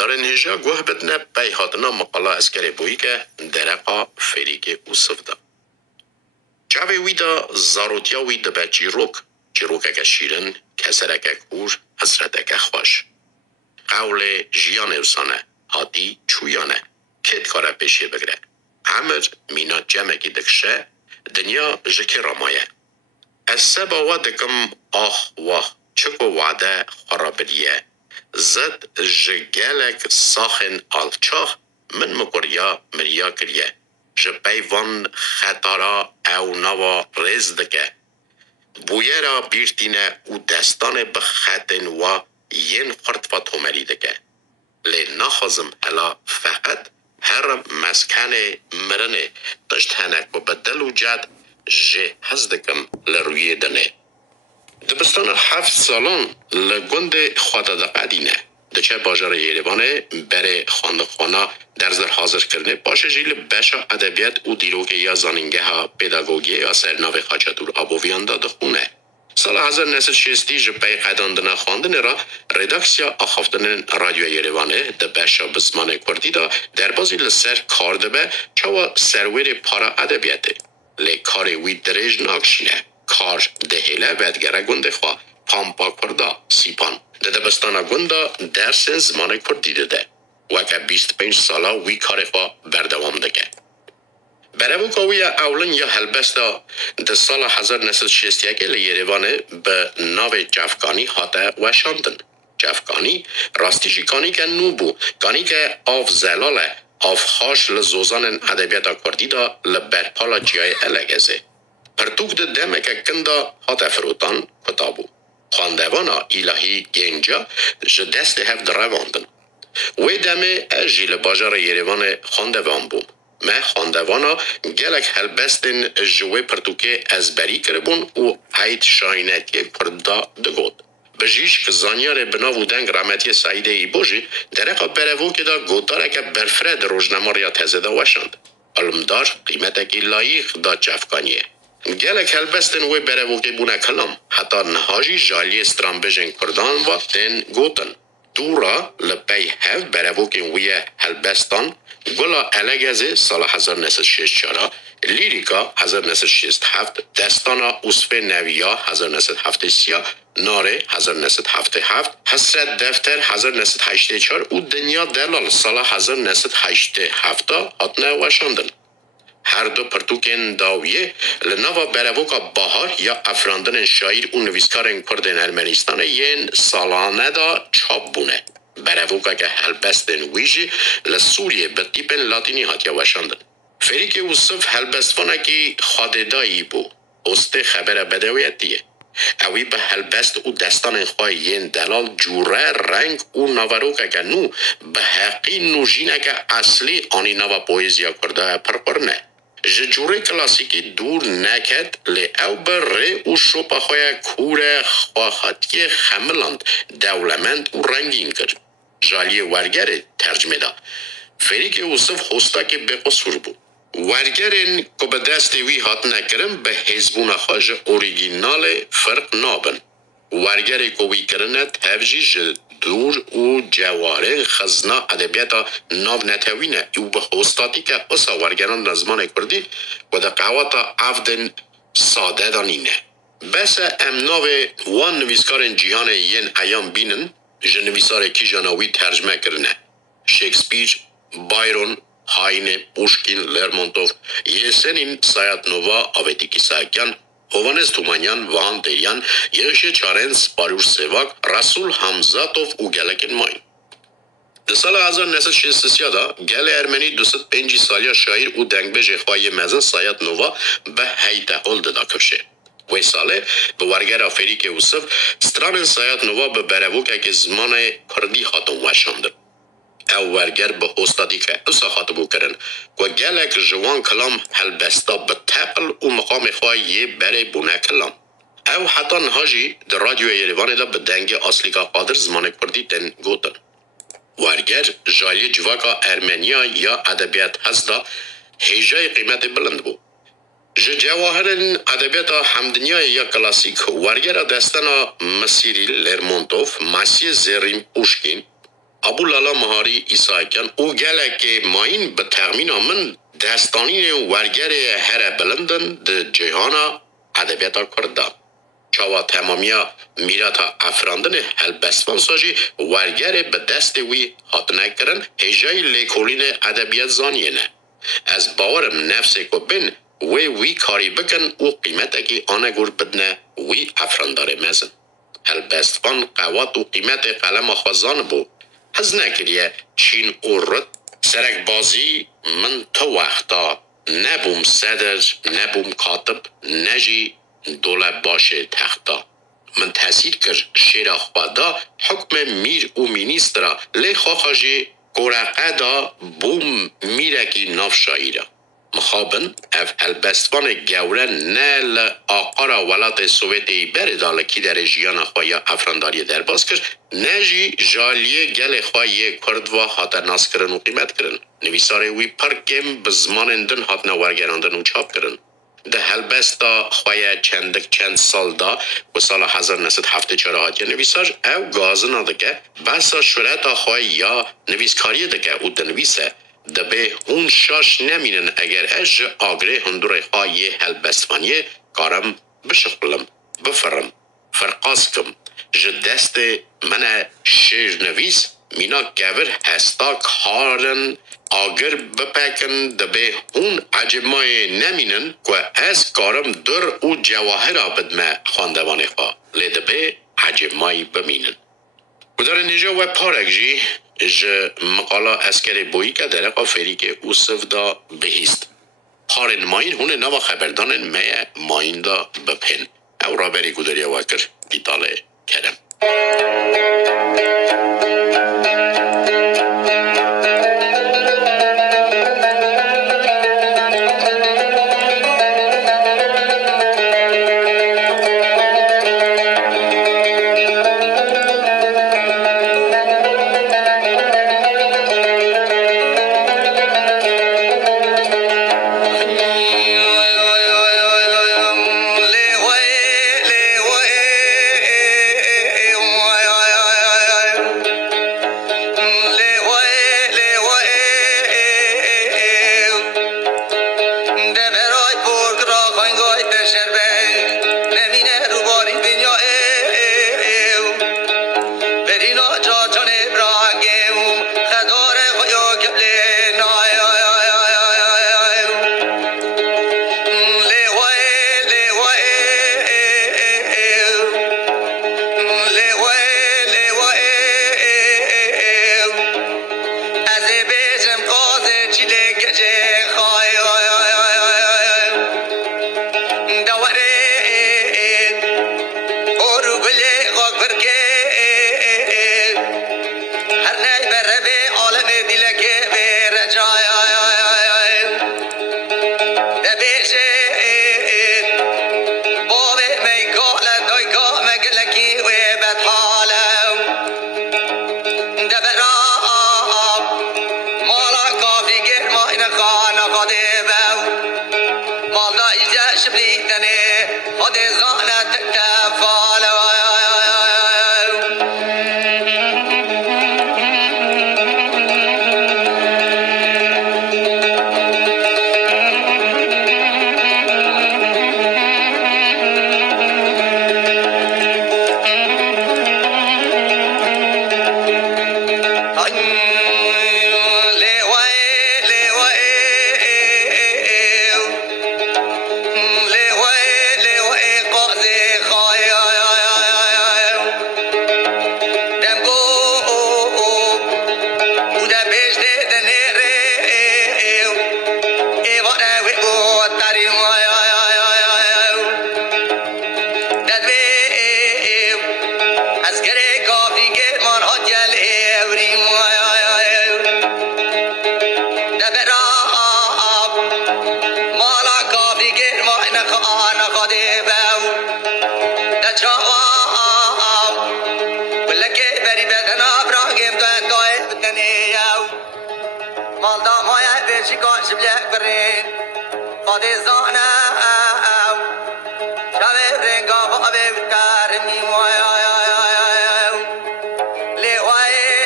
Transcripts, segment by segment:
دارن هجا گوه بدنه پی هاتنا مقاله اسکری بویی که درقا فریک اوصف دا. جاوی وی دا زاروتیا وی دا به جیروک که شیرن، کسرک کور، حسرتک خوش. قول جیان اوسانه، هاتی چویانه، کت کاره پیشی بگره. عمر مینا جمعه کی دکشه، دنیا جکی رامایه. از سبا ودکم آخ واه چکو وعده خرابریه. زد جگلک ساخن آلچاخ من مکریا مریا کریه. جپیوان خطارا او نوا رز دکه. بویه را بیرتینه او دستان بخطن و ین خرد فاتومری دکه. لی نخوزم الا فقط هر مسکن مرنه دشتنک و بدل و جد جه هزدکم لروی دنه. دبستان 7 سالان لگند خواده دقدینه. دچه باجار یریوانه بره خانه درزر حاضر کرده باشه جیل بشا ادبیات و دیروک یا زانینگه ها پیداگوگی یا سرناو خاچتور آبویان داده خونه. سال 1960 جپی قداندن خواندن را رداکسیا آخافتن رادیو یریوانه ده بشا بسمان کردی دا در بازی لسر کار دبه چوا سرویر پارا ادبیاته. لی کاری وی درج ناکشینه. کار دهیله بدگره گنده خواه پامپا کردا سیپان. ده دبستان گنده درس زمان کردی ده. وکه 25 سالا وی کار خواه بردوام دگه. برای کوی اولن یا هلبستا ده سال 1961 لیریوانه به ناو جفکانی حاته و شاندن. جفکانی راستیجیکانی که نوبو کانی که آف زلاله آف خاش لزوزان ادبیات کردی دا لبرپالا جای الگزه. پرتوک ده دمه که کندا حاته فروتان کتابو. خواندوانا الهی گنجا جدست هفت رواندن. وی دمه اجیل باجار یریوان خواندوان بوم. ما خواندوانا گلک هلبستن جوه پرتوکه ازبری کربون و عید شاینتی کردا دگود. بجیش که زانیار بناو دنگ رحمتی سعیده ای بوشی درقا برهو که دا گوتاره که برفرد روشنماریا تزده وشند. علمدار قیمتکی لایق دا جفکانیه. گلک هلبستن وی برهو که بونه کلام حتی نهاجی جالی استرامبجن کردان و تن گوتن. دورا لپی هف برهو که وی هلبستان گلا الگزه سال 1964 لیریکا 1967 دستانا اوسفه نویا 1973 ناره 1977 حسرت دفتر 1984 و دنیا دلال سال 1987 هاتنه وشاندن. هر دو پرتوکن داویه لنوا برهوکا بهار یا افراندن شاعر و نویسکارن کردن ارمنستان ین سالانه دا چاپ بونه. برهوکا که هلبستن ویجی لسوریه به تیپن لاتینی هاتیا وشاندن. فریک اوصف هلبستفانه که خاددایی بو. است خبر بدویتیه. اوی به هلبست و دستان خواه ین دلال جوره رنگ و نواروکا که نو به حقی نوژینه که اصلی آنی نوا پویزیا کرده پرپرنه. جوره کلاسیکی دور نکد لی او بره و شوپا خواه کور خواهاتی خملاند دولمند و رنگین کرد. جالی ورگر ترجمه دا. فریک اوصف خوستا که به قصور بود. ورگرین که به دست وی هات نکرم به حزبون خواج اوریگینال فرق نابن. ورگری که وی کرنه تفجیج دور و جواره خزنا ادبیاتا ناو نتوینه او به خوستاتی که اصا ورگران رزمان کردی و ده قواتا افدن ساده دانینه. بس امناو وان نویسکارن جیهان ین ایام بینن جنویسار کی جاناوی ترجمه کرنه. شکسپیر، بایرون، هاینه، پوشکین، لرمونتوف، یسنین، سایت نووا، آویتیکی سایکان، هوانز تومانیان، وان دیان، یهشه چارنس، باروش سواک، رسول حمزاتوف و گلکن ماین. در سال 1963 دا گل ارمنی 205 سالیا شاعر و دنگبج خواهی مزن سایت نووا به هیته اول دادا کشه. وی ساله به ورگر فریک اوصف ستران سایت نووا به برهوک که زمان کردی خاتم وشاندن. او ورگر به استادی که اصا خاطبو کرن و گلک جوان کلام هلبستا به تقل و مقام خواهی بره بونه کلام. او حتی نهاجی در رادیو یریوان دا به دنگ اصلیکا قادر زمان کردی تن گوتن. ورگر جالی جواکا ارمنیا یا ادبیات هزدا هیجای قیمت بلند بو. جواهرن ادبیات همدنیا یا کلاسیک ورگر دستانا مسیری لرمونتوف، ماسی زرین پوشکین، ابو لالا مهاری ایسایکن او گله که ماین به تخمین من دستانین ورگر هر بلندن ده جهانا ادبیاتا کرده. چاوا تمامیا میراتا افراندن هلبستوان ساجی ورگر به دست وی هات نکرن هجای لیکولین ادبیات زانیه نه. از باورم نفسی که بین وی کاری بکن او قیمت که آنه گر بدنه وی افرانداره مزن. هلبستوان قوات و قیمت قلم خوزان بو. از نکریه چین او رد سرک بازی من تو وقتا نبوم صدر نبوم کاتب نجی دولت باشه تختا من تحصیل کرد شیر خوادا حکم میر و مینیسترا لی خواخاجی گرقه دا بوم میرکی ناف شاییرا مخابن اف البستوان گوره نل آقارا ولات سوویتی بردال کی در جیان خوایا افرانداری در باز کرد نجی جالیه گل خواهی کرد و خاطر ناس کرن و قیمت کرن نویساره وی پرکم بزمان دن هات نوارگراندن و چاپ کرن ده هلبستا خواهی چند سال دا و سال 1974 هات یا نویسار او گازن دکه بسا شورتا خواهی یا نویسکاری دکه او دنویسه دبه اون شاش نمینن اگر اج آگره هندوره خواهی هلبستوانیه کارم بشغلم بفرم فرقاس کم جدست من شیر نویس مینا گور هستا کارن آگر بپکن دبه اون عجبمای نمینن که از کارم در او جواهر بدمه خواندوانه خواه لیدبه عجبمای بمینن و در نجا و پارک جی مقالا اسکر بویی که در قافری که او سفدا بهیست خارن ماین هونه نوا خبردانن میه ماین دا بپن او را بری گودری واکر دیتاله کرم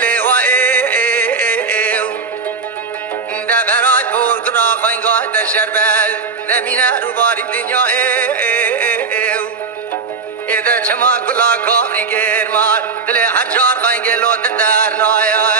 Le شربل نمینه رو باری دنیا ایده چما کلا کاری گرمان دل هر چار خواهی گلوت در نایه